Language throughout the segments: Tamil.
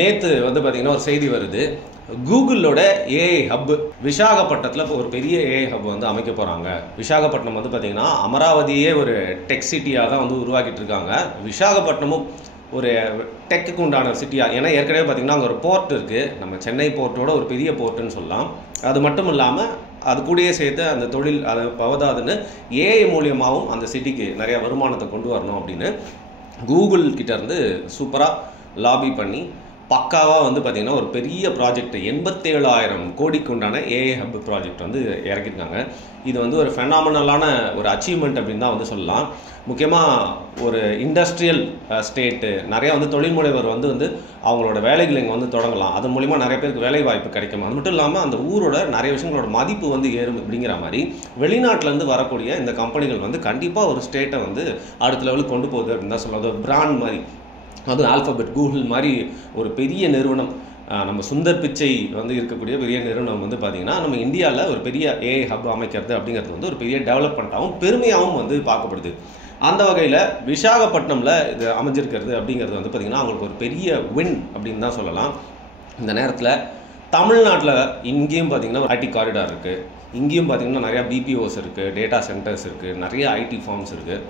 நேற்று வந்து பார்த்தீங்கன்னா ஒரு செய்தி வருது. கூகுளோட ஏஐ ஹப் விசாகப்பட்டினத்தில் இப்போ ஒரு பெரிய ஏஐ ஹப் வந்து அமைக்க போகிறாங்க. விசாகப்பட்டினம் வந்து பார்த்தீங்கன்னா அமராவதியே ஒரு டெக் சிட்டியாக தான் வந்து உருவாக்கிட்டு இருக்காங்க. விசாகப்பட்டினமும் ஒரு டெக்குக்கு உண்டான சிட்டியாக, ஏன்னா ஏற்கனவே பார்த்தீங்கன்னா அங்கே ஒரு போர்ட் இருக்குது. நம்ம சென்னை போர்ட்டோட ஒரு பெரிய போர்ட்டுன்னு சொல்லலாம். அது மட்டும் இல்லாமல் அது கூடயே சேர்த்து அந்த தொழில் அது பவதாதுன்னு ஏஐ மூலியமாகவும் அந்த சிட்டிக்கு நிறையா வருமானத்தை கொண்டு வரணும் அப்படின்னு கூகுள் கிட்டேருந்து சூப்பராக லாபி பண்ணி பக்காவாக வந்து பார்த்திங்கன்னா ஒரு பெரிய ப்ராஜெக்ட் 87,000 கோடிக்கு உண்டான ஏஐ ஹப் ப்ராஜெக்ட் வந்து இறக்கியிருக்காங்க. இது வந்து ஒரு ஃபெனாமினலான ஒரு அச்சீவ்மெண்ட் அப்படின்னு தான் வந்து சொல்லலாம். முக்கியமாக ஒரு இண்டஸ்ட்ரியல் ஸ்டேட்டு நிறையா வந்து தொழில் முனைவர் வந்து அவங்களோட வேலைகள் இங்கே வந்து தொடங்கலாம். அதன் மூலிமா நிறைய பேருக்கு வேலை வாய்ப்பு கிடைக்கும். அது மட்டும் இல்லாமல் அந்த ஊரோட நிறைய விஷயங்களோட மதிப்பு வந்து ஏறும் அப்படிங்கிற மாதிரி வெளிநாட்டிலேருந்து வரக்கூடிய இந்த கம்பெனிகள் வந்து கண்டிப்பாக ஒரு ஸ்டேட்டை வந்து அடுத்த லெவலுக்கு கொண்டு போகுது அப்படின்னு தான் சொல்லலாம். அது பிராண்ட் மாதிரி, அதுவும் ஆல்ஃபபெட் கூகுள் மாதிரி ஒரு பெரிய நிறுவனம், நம்ம சுந்தர் பிச்சை வந்து இருக்கக்கூடிய பெரிய நிறுவனம் வந்து பார்த்திங்கன்னா நம்ம இந்தியாவில் ஒரு பெரிய ஏஐ ஹப் அமைக்கிறது அப்படிங்கிறது வந்து ஒரு பெரிய டெவலப்மெண்ட்டாகவும் பெருமையாகவும் வந்து பார்க்கப்படுது. அந்த வகையில் விசாகப்பட்டினமில் இது அமைஞ்சிருக்கிறது அப்படிங்கிறது வந்து பார்த்திங்கன்னா அவங்களுக்கு ஒரு பெரிய வின் அப்படின்னு தான் சொல்லலாம். இந்த நேரத்தில் தமிழ்நாட்டில் இங்கேயும் பார்த்திங்கன்னா ஒரு ஐடி காரிடார் இருக்குது. இங்கேயும் பார்த்திங்கன்னா நிறையா பிபிஓஸ் இருக்குது, டேட்டா சென்டர்ஸ் இருக்குது, நிறைய ஐடி ஃபார்ம்ஸ் இருக்குது.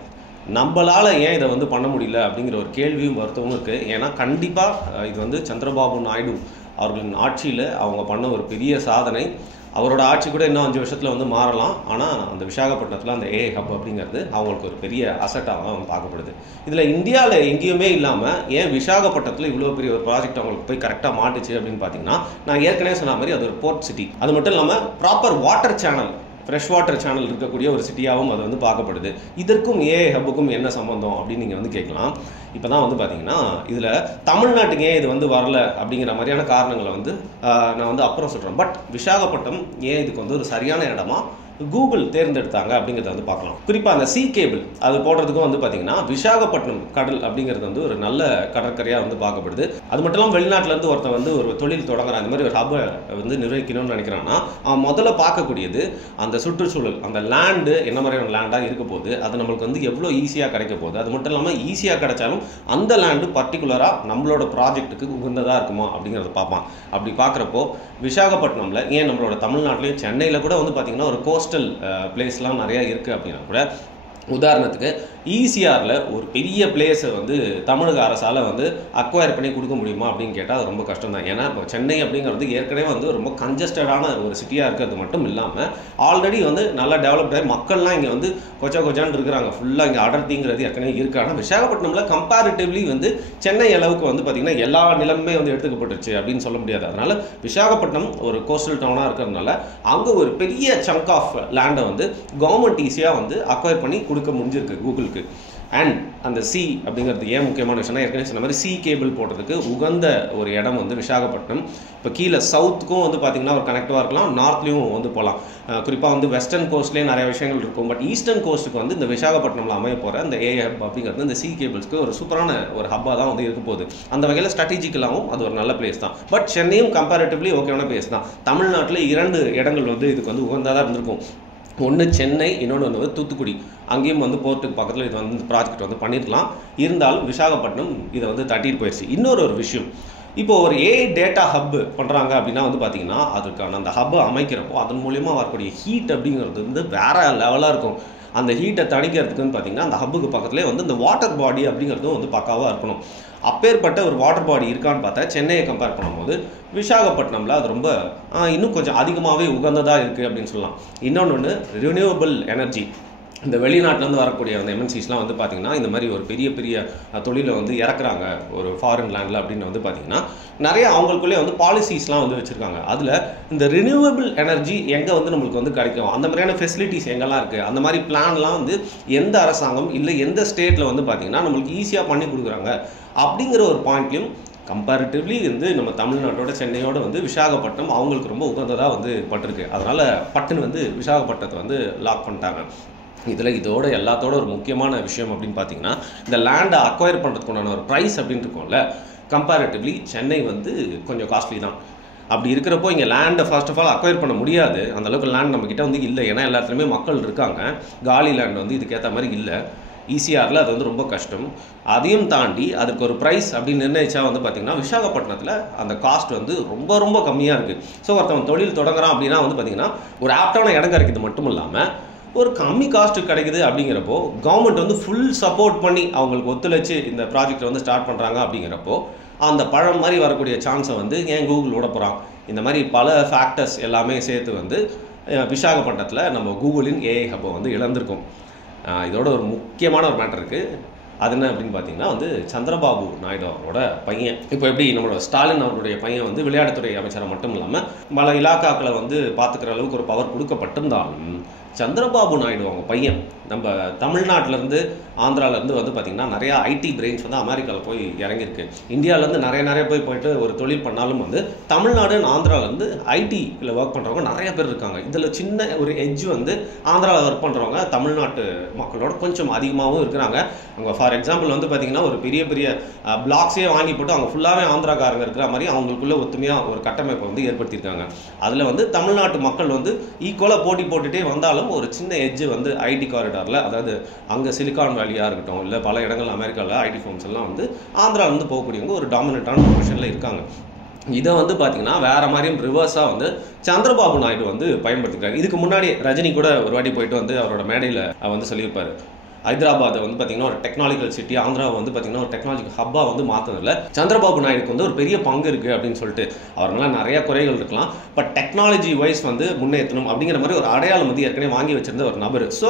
நம்மளால் ஏன் இதை வந்து பண்ண முடியல அப்படிங்கிற ஒரு கேள்வியும் வருத்தமும் இருக்குது. ஏன்னா கண்டிப்பாக இது வந்து சந்திரபாபு நாயுடு அவர்களின் ஆட்சியில் அவங்க பண்ண ஒரு பெரிய சாதனை. அவரோட ஆட்சி கூட இன்னும் 5 வருஷத்தில் வந்து மாறலாம். ஆனால் அந்த விசாகப்பட்டினத்தில் அந்த ஏஐ ஹப் அப்படிங்கிறது அவங்களுக்கு ஒரு பெரிய அசட்டாக தான் பார்க்கப்படுது. இதில் இந்தியாவில் எங்கேயுமே இல்லாமல் ஏன் விசாகப்பட்டினத்தில் இவ்வளோ பெரிய ஒரு ப்ராஜெக்ட் அவங்களுக்கு போய் கரெக்டாக மாட்டுச்சு அப்படின்னு பார்த்தீங்கன்னா, நான் ஏற்கனவே சொன்ன மாதிரி அது ஒரு போர்ட் சிட்டி. அது மட்டும் இல்லாமல் proper water channel, fresh water channel இருக்கக்கூடிய ஒரு சிட்டியாகவும் அது வந்து பார்க்கப்படுது. இதற்கும் ஏஐ ஹப்புக்கும் என்ன சம்பந்தம் அப்படின்னு நீங்கள் வந்து கேட்கலாம். இப்போ தான் வந்து பார்த்தீங்கன்னா இதில் தமிழ்நாட்டுக்கு ஏன் இது வந்து வரல அப்படிங்கிற மாதிரியான காரணங்களை வந்து நான் வந்து அப்புறம் சொல்கிறேன். பட் விசாகப்பட்டினம் ஏன் இதுக்கு வந்து ஒரு சரியான இடமா கூகுள் தேர்ந்தெடுத்தாங்க அப்படிங்கிறத வந்து பார்க்கலாம். குறிப்பாக அந்த சி கேபிள் அது போடுறதுக்கும் வந்து பார்த்தீங்கன்னா விசாகப்பட்டினம் கடல் அப்படிங்கிறது வந்து ஒரு நல்ல கடற்கரையாக வந்து பார்க்கப்படுது. அது மட்டும் இல்லாமல் வெளிநாட்டிலேருந்து ஒருத்தன் வந்து ஒரு தொழில் தொடங்குறான், அந்த மாதிரி ஒரு ஹப்பை வந்து நிர்வகிக்கணும்னு நினைக்கிறான்னா அவன் முதல்ல பார்க்கக்கூடியது அந்த சுற்றுச்சூழல், அந்த லேண்டு என்ன மாதிரியான லேண்டாக இருக்க போகுது, அது நம்மளுக்கு வந்து எவ்வளோ ஈஸியாக கிடைக்க போகுது. அது மட்டும் இல்லாமல் ஈஸியாக கிடைச்சாலும் அந்த லேண்டு பர்டிகுலராக நம்மளோட ப்ராஜெக்ட்டுக்கு உகந்ததாக இருக்குமா அப்படிங்கிறத பார்ப்பான். அப்படி பார்க்குறப்போ விசாகப்பட்டினமில் ஏன் நம்மளோட தமிழ்நாட்டிலையும் சென்னையில் கூட வந்து பார்த்திங்கன்னா ஒரு கோஸ்டல் பிளேஸ்லாம் நிறையா இருக்குது அப்படின்னா கூட, உதாரணத்துக்கு ஈசிஆரில் ஒரு பெரிய பிளேஸை வந்து தமிழக அரசால் வந்து அக்வயர் பண்ணி கொடுக்க முடியுமா அப்படின்னு கேட்டால் அது ரொம்ப கஷ்டம் தான். ஏன்னா இப்போ சென்னை அப்படிங்கிறது ஏற்கனவே வந்து ரொம்ப கன்ஜஸ்டடான ஒரு சிட்டியாக இருக்கிறது மட்டும் இல்லாமல் ஆல்ரெடி வந்து நல்லா டெவலப்டாகி மக்கள்லாம் இங்கே வந்து கொச்சான்னு இருக்கிறாங்க. ஃபுல்லாக இங்கே அடர்த்திங்கிறது ஏற்கனவே இருக்குது. ஆனால் விசாகப்பட்டினமில் கம்பேரிட்டிவ்லி வந்து சென்னை அளவுக்கு வந்து பார்த்திங்கன்னா எல்லா நிலமுமே வந்து எடுத்துக்கப்பட்டுருச்சு அப்படின்னு சொல்ல முடியாது. அதனால் விசாகப்பட்டினம் ஒரு கோஸ்டல் டவுனாக இருக்கிறதுனால அங்கே ஒரு பெரிய சங்க் ஆஃப் லேண்டை வந்து கவர்மெண்ட் ஈஸியாக வந்து அக்வயர் பண்ணி கொடுக்க முடிஞ்சிருக்கு கூகுளுக்கு. அண்ட் அந்த சி அப்படிங்கிறது ஏன் முக்கியமான விஷயம்னா, ஏற்கனவே சொன்ன மாதிரி சி கேபிள் போடுறதுக்கு உகந்த ஒரு இடம் வந்து விசாகப்பட்டினம். இப்போ கீழே சவுத்துக்கும் வந்து பார்த்திங்கன்னா ஒரு கனெக்டிவாக இருக்கலாம், நார்த்லேயும் வந்து போகலாம். குறிப்பாக வந்து வெஸ்டர்ன் கோஸ்ட்லேயே நிறைய விஷயங்கள் இருக்கும். பட் ஈஸ்டர்ன் கோஸ்ட்டுக்கு வந்து இந்த விசாகப்பட்டினமில் அமைய போகிற அந்த ஏஐ ஹப் அப்படிங்கிறது இந்த சி கேபிள்ஸ்க்கு ஒரு சூப்பரான ஒரு ஹப்பாக தான் வந்து இருக்க போகுது. அந்த வகையில் ஸ்ட்ராட்டஜிக்கலாகவும் அது ஒரு நல்ல பிளேஸ் தான். பட் சென்னையும் கம்பேரிட்டிவ்லி ஓகேவான பிளேஸ் தான். தமிழ்நாட்டில் 2 இடங்கள் வந்து இதுக்கு வந்து உகந்ததாக இருந்திருக்கும். ஒன்று சென்னை, இன்னொன்று வந்து தூத்துக்குடி. அங்கேயும் வந்து போர்ட்டுக்கு பக்கத்தில் இது வந்து ப்ராஜெக்ட் வந்து பண்ணியிருக்கலாம். இருந்தாலும் விசாகப்பட்டினம் இதை வந்து தட்டிட்டு போயிடுச்சு. இன்னொரு விஷயம், இப்போ ஒரு ஏஐ டேட்டா ஹப் பண்ணுறாங்க அப்படின்னா வந்து பார்த்திங்கன்னா அதுக்கான அந்த ஹப்பை அமைக்கிறப்போ அதன் மூலிமா வரக்கூடிய ஹீட் அப்படிங்கிறது வந்து வேறு லெவலாக இருக்கும். அந்த ஹீட்டை தணிக்கிறதுக்குன்னு பார்த்திங்கன்னா அந்த ஹப்புக்கு பக்கத்துலேயே வந்து இந்த வாட்டர் பாடி அப்படிங்கிறதும் வந்து பக்காவாக இருக்கணும். அப்பேற்பட்ட ஒரு வாட்டர் பாடி இருக்கான்னு பார்த்தா சென்னையை கம்பேர் பண்ணும்போது விசாகப்பட்டினமில் அது ரொம்ப இன்னும் கொஞ்சம் அதிகமாகவே உகந்ததாக இருக்குது அப்படின்னு சொல்லலாம். இன்னொன்று ரினியூவபிள் எனர்ஜி. இந்த வெளிநாட்டிலேருந்து வரக்கூடிய அந்த எம்என்சிஸ்லாம் வந்து பார்த்திங்கன்னா இந்த மாதிரி ஒரு பெரிய பெரிய தொழிலை வந்து இறக்குறாங்க ஒரு ஃபாரின் லேண்டில் அப்படின்னு வந்து பார்த்திங்கன்னா நிறைய அவங்களுக்குள்ளே வந்து பாலிசிஸ்லாம் வந்து வச்சுருக்காங்க. அதில் இந்த ரினியூவபிள் எனர்ஜி எங்கே வந்து நம்மளுக்கு வந்து கிடைக்கும், அந்த மாதிரியான ஃபெசிலிட்டிஸ் எங்கெல்லாம் இருக்குது, அந்த மாதிரி பிளான்லாம் வந்து எந்த அரசாங்கம் இல்லை எந்த ஸ்டேட்டில் வந்து பார்த்திங்கன்னா நம்மளுக்கு ஈஸியாக பண்ணி கொடுக்குறாங்க அப்படிங்கிற ஒரு பாயிண்ட்லையும் கம்பேரிட்டிவ்லி வந்து நம்ம தமிழ்நாட்டோட சென்னையோட வந்து விசாகப்பட்டினம் அவங்களுக்கு ரொம்ப உகந்ததாக வந்து பட்டிருக்கு. அதனால் பட்டுன்னு வந்து விசாகப்பட்டினத்தை வந்து லாக் பண்ணிட்டாங்க. இதோட எல்லாத்தோட ஒரு முக்கியமான விஷயம் அப்படின்னு பார்த்தீங்கன்னா, இந்த லேண்டை அக்வயர் பண்ணுறதுக்குண்டான ஒரு ப்ரைஸ் அப்படின்னு இருக்கும்ல, கம்பேரிட்டிவ்லி சென்னை வந்து கொஞ்சம் காஸ்ட்லி தான். அப்படி இருக்கிறப்போ இங்கே லேண்டை ஃபர்ஸ்ட் ஆஃப் ஆல் அக்வயர் பண்ண முடியாது. அந்தளவுக்கு லேண்ட் நம்மக்கிட்ட வந்து இல்லை. ஏன்னா எல்லாத்துலேயுமே மக்கள் இருக்காங்க. காலி லேண்ட் வந்து இதுக்கேற்ற மாதிரி இல்லை. ஈசிஆரில் அது வந்து ரொம்ப கஷ்டம். அதையும் தாண்டி அதுக்கு ஒரு ப்ரைஸ் அப்படின்னு நிர்ணயிச்சா வந்து பார்த்திங்கன்னா விசாகப்பட்டினத்தில் அந்த காஸ்ட் வந்து ரொம்ப ரொம்ப கம்மியாக இருக்குது. ஸோ ஒருத்தவன் தொழில் தொடங்குறான் அப்படின்னா வந்து பார்த்திங்கன்னா ஒரு ஆப்டான இடம் கிடைக்கிது மட்டும் இல்லாமல் ஒரு கம்மி காஸ்ட்டு கிடைக்குது. அப்படிங்கிறப்போ கவர்மெண்ட் வந்து ஃபுல் சப்போர்ட் பண்ணி அவங்களுக்கு ஒத்துழைச்சு இந்த ப்ராஜெக்டை வந்து ஸ்டார்ட் பண்ணுறாங்க. அப்படிங்கிறப்போ அந்த பழம் மாதிரி வரக்கூடிய சான்ஸை வந்து ஏன் கூகுள் விட போகிறான்? இந்த மாதிரி பல ஃபேக்டர்ஸ் எல்லாமே சேர்த்து வந்து விசாகப்பட்டினத்தில் நம்ம கூகுளின் ஏஐ ஹப்பை வந்து இழந்திருக்கோம். இதோட ஒரு முக்கியமான ஒரு மேட்டர் இருக்குது. அது என்ன அப்படின்னு பார்த்தீங்கன்னா வந்து சந்திரபாபு நாயுடு அவரோட பையன். இப்போ எப்படி நம்மளோட ஸ்டாலின் அவருடைய பையன் வந்து விளையாட்டுத்துறை அமைச்சரை மட்டும் இல்லாமல் பல இலாக்காக்களை வந்து பார்த்துக்கிற அளவுக்கு ஒரு பவர் கொடுக்கப்பட்டிருந்தாலும் சந்திரபாபு நாயுடு அவங்க பையன் நம்ம தமிழ்நாட்டிலேருந்து ஆந்திராவிலேருந்து வந்து பார்த்திங்கன்னா நிறையா ஐடி பிரெயின்ஸ் வந்து அமெரிக்காவில் போய் இறங்கியிருக்கு. இந்தியாவிலேருந்து நிறைய பேர் போயிட்டு ஒரு தொழில் பண்ணாலும் வந்து தமிழ்நாடு ஆந்திராவிலேருந்து ஐடியில் ஒர்க் பண்ணுறவங்க நிறைய பேர் இருக்காங்க. இதில் சின்ன ஒரு எட்ஜ் வந்து ஆந்திராவில் ஒர்க் பண்ணுறவங்க தமிழ்நாட்டு மக்களோட கொஞ்சம் அதிகமாகவும் இருக்கிறாங்க. அவங்க ஃபார் எக்ஸாம்பிள் வந்து பார்த்திங்கன்னா ஒரு பெரிய பிளாக்ஸே வாங்கி போட்டு அவங்க ஃபுல்லாகவே ஆந்திராக்காரங்க இருக்கிற மாதிரி அவங்களுக்குள்ள ஒத்துமையாக ஒரு கட்டமைப்பை வந்து ஏற்படுத்தியிருக்காங்க. அதில் வந்து தமிழ்நாட்டு மக்கள் வந்து ஈக்குவலாக போட்டி போட்டுகிட்டே வந்தாலும் ஒரு சின்ன எட்ஜ் வந்து ஐடி காரிடாரில், அதாவது அங்கே சிலிகான் வேலியாக இருக்கட்டும் இல்லை பல இடங்கள் அமெரிக்காவில் ஐடி ஃபார்ம்ஸ் எல்லாம் வந்து ஆந்திராவிலேருந்து போகக்கூடியவங்க ஒரு டாமினட்டான பொசிஷனில் இருக்காங்க. இதை வந்து பார்த்தீங்கன்னா வேற மாதிரியும் ரிவர்ஸாக வந்து சந்திரபாபு நாயுடு வந்து பயன்படுத்திக்கிறாங்க. இதுக்கு முன்னாடி ரஜினி கூட ஒரு வாட்டி போயிட்டு வந்து அவரோட மேடையில் வந்து சொல்லியிருப்பார், ஹைதராபாத்தை வந்து பார்த்தீங்கன்னா ஒரு டெக்னாலஜிக்கல் சிட்டி, ஆந்திராவை வந்து பார்த்தீங்கன்னா ஒரு டெக்னாலஜிக்கல் ஹப்பாக வந்து மாற்றினதில் சந்திரபாபு நாயுடுக்கு வந்து ஒரு பெரிய பங்கு இருக்குது அப்படின்னு சொல்லிட்டு. அவர்களாம் நிறைய குறைகள் இருக்கலாம், பட் டெக்னாலஜி வைஸ் வந்து முன்னேற்றணும் அப்படிங்கிற மாதிரி ஒரு அடையாளம் வந்து ஏற்கனவே வாங்கி வச்சிருந்த ஒரு நபர். ஸோ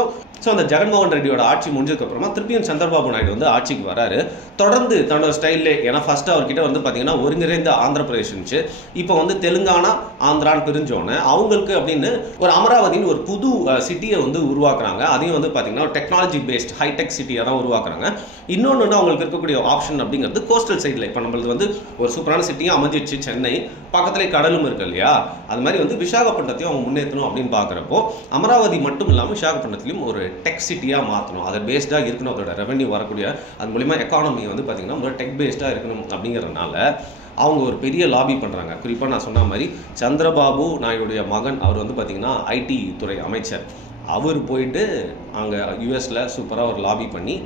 அந்த ஜெகன்மோகன் ரெட்டியோட ஆட்சி முடிஞ்சதுக்கப்புறமா திருப்பியும் சந்திரபாபு நாயுடு வந்து ஆட்சிக்கு வராரு. தொடர்ந்து தன்னோட ஸ்டைல்லே, ஏன்னா ஃபர்ஸ்ட் அவர்கிட்ட வந்து பார்த்தீங்கன்னா ஒருங்கிணைந்த ஆந்திர பிரதேஷ் இருந்துச்சு. இப்போ வந்து தெலுங்கானா ஆந்திரான்னு பிரிஞ்சோன்னு அவங்களுக்கு அப்படின்னு ஒரு அமராவதின்னு ஒரு புது சிட்டியை வந்து உருவாக்குறாங்க. அதையும் வந்து பார்த்தீங்கன்னா ஒரு டெக்னாலஜி பேஸ்ட் ஹைடெக் சிட்டியை தான் உருவாக்குறாங்க. இன்னொன்று அவங்களுக்கு இருக்கக்கூடிய ஆப்ஷன் அப்படிங்கிறது கோஸ்டல் சைடில் இப்போ நம்மளுக்கு வந்து ஒரு சூப்பரான சிட்டியும் அமைஞ்சிடுச்சு. சென்னை பக்கத்திலே கடலும் இருக்கு இல்லையா, அது மாதிரி வந்து விசாகப்பட்டினத்தையும் அவங்க முன்னேற்றணும் அப்படின்னு பார்க்குறப்போ அமராவதி மட்டும் இல்லாமல் விசாகப்பட்டினத்திலையும் ஒரு டெக் சிட்டியாக மாற்றணும், அதை பேஸ்டாக இருக்கணும், அதோட ரெவன்யூ வரக்கூடிய அது மூலிமா எக்கானமி வந்து பார்த்திங்கன்னா ஒரு டெக் பேஸ்டாக இருக்கணும். அப்படிங்கிறதுனால அவங்க ஒரு பெரிய லாபி பண்ணுறாங்க. குறிப்பாக நான் சொன்ன மாதிரி சந்திரபாபு நாயுடைய மகன் அவர் வந்து பார்த்திங்கன்னா ஐடி துறை அமைச்சர். அவர் போயிட்டு அங்கே யூஎஸில் சூப்பராக ஒரு லாபி பண்ணி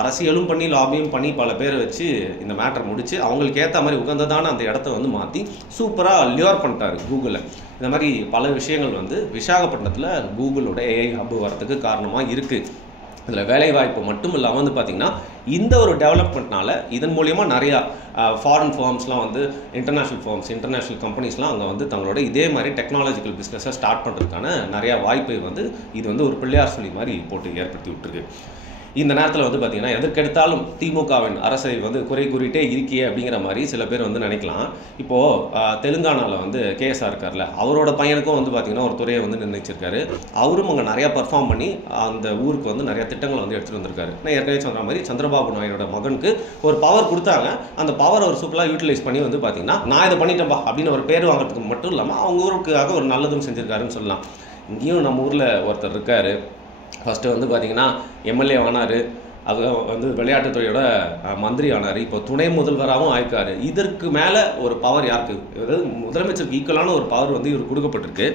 அரசியலும் பண்ணி லாபியும் பண்ணி பல பேரை வச்சு இந்த மேட்டரை முடித்து அவங்களுக்கு ஏற்ற மாதிரி உகந்ததான அந்த இடத்த வந்து மாற்றி சூப்பராக லியோர் பண்ணிட்டார் கூகுளில். இந்த மாதிரி பல விஷயங்கள் வந்து விசாகப்பட்டினத்தில் கூகுளோட ஏஐ ஹப் வரத்துக்கு காரணமாக இருக்குது. இதில் வேலைவாய்ப்பு மட்டும் இல்லாமல் வந்து பார்த்திங்கன்னா இந்த ஒரு டெவலப்மெண்ட்னால இதன் மூலியமாக நிறையா ஃபாரின் ஃபார்ம்ஸ்லாம் வந்து இன்டர்நேஷ்னல் கம்பெனிஸ்லாம் அங்கே வந்து தங்களோட இதே மாதிரி டெக்னாலஜிக்கல் பிஸ்னஸை ஸ்டார்ட் பண்ணுறதுக்கான நிறையா வாய்ப்பை வந்து இது வந்து ஒரு பிள்ளையார் சொல்லி மாதிரி போட்டு ஏற்படுத்தி விட்டுருக்கு. இந்த நேரத்தில் வந்து பார்த்திங்கன்னா எதற்கெடுத்தாலும் திமுகவின் அரசை வந்து குறை கூறிட்டே இருக்கியே அப்படிங்கிற மாதிரி சில பேர் வந்து நினைக்கலாம். இப்போது தெலுங்கானாவில் வந்து கேஎஸ்ஆர் இருக்கார்ல, அவரோட பையனுக்கும் வந்து பார்த்திங்கன்னா ஒரு துறையை வந்து நிர்ணயிச்சிருக்காரு. அவரும் அங்கே நிறையா பர்ஃபார்ம் பண்ணி அந்த ஊருக்கு வந்து நிறையா திட்டங்களை வந்து எடுத்துகிட்டு வந்திருக்காரு. நான் ஏற்கனவே சொன்ன மாதிரி சந்திரபாபு நாயுடோட மகனுக்கு ஒரு பவர் கொடுத்தாங்க. அந்த பவர் அவர் சூப்பராக யூட்டிலைஸ் பண்ணி வந்து பார்த்திங்கன்னா நான் இதை பண்ணிட்டேன்பா அப்படின்னு ஒரு பேர் வாங்குறதுக்கு மட்டும் இல்லாமல் அவங்க ஊருக்காக ஒரு நல்லதும் செஞ்சுருக்காருன்னு சொல்லலாம். இங்கேயும் நம்ம ஊரில் ஒருத்தர் இருக்கார். ஃபஸ்ட்டு வந்து பார்த்திங்கன்னா எம்எல்ஏ ஆனார், அது வந்து விளையாட்டுத்துறையோட மந்திரி ஆனார், இப்போ துணை முதல்வராகவும் ஆயிக்காரு. இதற்கு மேலே ஒரு பவர் யாருக்கு, அதாவது முதலமைச்சருக்கு ஈக்குவலான ஒரு பவர் வந்து இவர் கொடுக்கப்பட்டிருக்கு.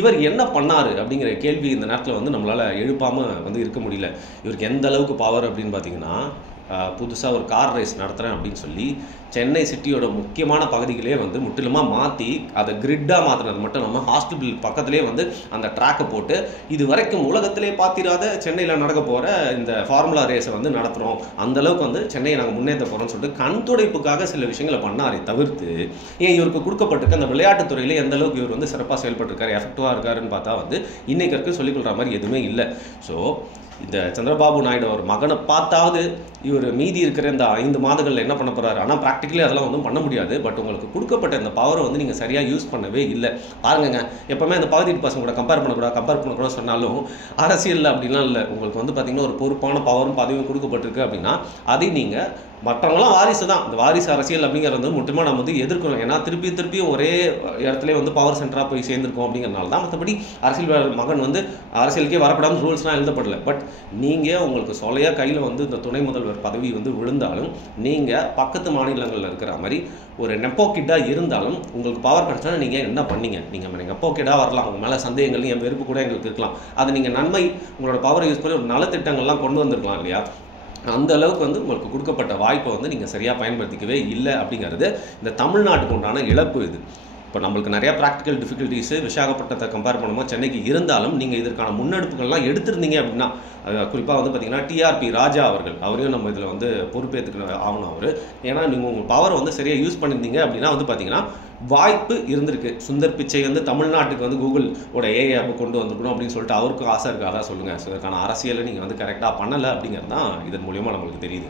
இவர் என்ன பண்ணார் அப்படிங்கிற கேள்வி இந்த நேரத்தில் வந்து நம்மளால் எழுப்பாமல் வந்து இருக்க முடியல. இவருக்கு எந்த அளவுக்கு பவர் அப்படின்னு பார்த்தீங்கன்னா, புதுசாக ஒரு கார் ரேஸ் நடத்துகிறேன் அப்படின்னு சொல்லி சென்னை சிட்டியோட முக்கியமான பகுதிகளே வந்து முற்றிலுமாக மாற்றி அதை கிரிட்டாக மாற்றினது மட்டும் இல்லாமல் ஹாஸ்பிட்டல் பக்கத்துலேயே வந்து அந்த ட்ராக்கை போட்டு இது வரைக்கும் உலகத்திலே பார்த்திராத சென்னையில் நடக்க போகிற இந்த ஃபார்முலா ரேஸை வந்து நடத்துகிறோம், அந்தளவுக்கு வந்து சென்னையை நாங்கள் முன்னேற்ற போகிறோம்னு சொல்லிட்டு கண் துடைப்புக்காக சில விஷயங்களை பண்ணாரே தவிர்த்து ஏன் இவருக்கு கொடுக்கப்பட்டிருக்க அந்த விளையாட்டுத்துறையிலே எந்த அளவுக்கு இவர் வந்து சிறப்பாக செயல்பட்டுருக்காரு, எஃபெக்டிவாக இருக்காருன்னு பார்த்தா வந்து இன்னைக்கு வரைக்கும் சொல்லிக்கொள்கிற மாதிரி எதுவுமே இல்லை. ஸோ இந்த சந்திரபாபு நாயுடு ஒரு மகனை பார்த்தாவது இவர் மீதி இருக்கிற இந்த 5 மாதங்களில் என்ன பண்ண போகிறாரு. ஆனால் ப்ராக்டிக்கலி அதெல்லாம் வந்து பண்ண முடியாது. பட் உங்களுக்கு கொடுக்கப்பட்ட இந்த பவரை வந்து நீங்கள் சரியாக யூஸ் பண்ணவே இல்லை. பாருங்க, எப்போவுமே அந்த பகுதி பசங்க கூட கம்பேர் பண்ணக்கூடாது சொன்னாலும் அரசியலில் அப்படிலாம் இல்லை. உங்களுக்கு வந்து பார்த்திங்கன்னா ஒரு பொறுப்பான பவரும் பதவியும் கொடுக்கப்பட்டிருக்கு அப்படின்னா அதை நீங்கள் மற்றவங்களாம் வாரிசு தான். இந்த வாரிசு அரசியல் அப்படிங்கிறது வந்து முற்றிலுமாக நம்ம வந்து எதிர்க்கணும். ஏன்னா திருப்பியும் ஒரே இடத்துல வந்து பவர் சென்டராக போய் சேர்ந்துருக்கோம் அப்படிங்கிறனால தான். மற்றபடி அரசியல் மகன் வந்து அரசியலுக்கே வரப்படாமல் ரூல்ஸ்லாம் எழுதப்படலை. பட் நீங்கள் உங்களுக்கு சொலையாக கையில் வந்து இந்த துணை முதல்வர் பதவி வந்து விழுந்தாலும் நீங்கள் பக்கத்து மாநிலங்களில் இருக்கிற மாதிரி ஒரு நெப்போ கிட்டாக இருந்தாலும் உங்களுக்கு பவர் கிடச்சா நீங்கள் என்ன பண்ணீங்க? நீங்கள் நெப்போ கிட்டாக வரலாம், உங்கள் மேலே சந்தேகங்கள் என் வெறுப்பு கூட எங்களுக்கு இருக்கலாம், அது நீங்கள் நன்மை உங்களோட பவரை யூஸ் பண்ணி ஒரு நலத்திட்டங்கள்லாம் கொண்டு வந்திருக்கலாம் இல்லையா? அந்த அளவுக்கு வந்து உங்களுக்கு கொடுக்கப்பட்ட வாய்ப்பை வந்து நீங்கள் சரியாக பயன்படுத்திக்கவே இல்லை அப்படிங்கிறது இந்த தமிழ்நாட்டுக்கு உண்டான இழப்பு. இது இப்போ நம்மளுக்கு நிறையா ப்ராக்டிக்கல் டிஃபிகல்ட்டிஸு விசாகப்பட்டினத்தை கம்பேர் பண்ணும்போது சென்னைக்கு இருந்தாலும் நீங்கள் இதற்கான முன்னெடுப்புகள்லாம் எடுத்திருந்தீங்க அப்படின்னா, குறிப்பாக வந்து பார்த்திங்கன்னா டிஆர்பி ராஜா அவரையும் நம்ம இதில் வந்து பொறுப்பேற்றுக்க ஆகணும் அவர். ஏன்னா நீங்கள் உங்கள் பவரை வந்து சரியாக யூஸ் பண்ணியிருந்தீங்க அப்படின்னா வந்து பார்த்திங்கன்னா வாய்ப்பு இருந்திருக்கு. சுந்தர் பிச்சை வந்து தமிழ்நாட்டுக்கு வந்து கூகுளோட ஏஐ ஆப் கொண்டு வந்துருக்கணும் அப்படின்னு சொல்லிட்டு அவருக்கும் ஆசை இருக்குது. அதான் சொல்லுங்கள், ஸோ இதுக்கான அரசியலை நீங்கள் வந்து கரெக்டாக பண்ணலை அப்படிங்கிறது தான் இதன் மூலியமாக நம்மளுக்கு தெரியுது.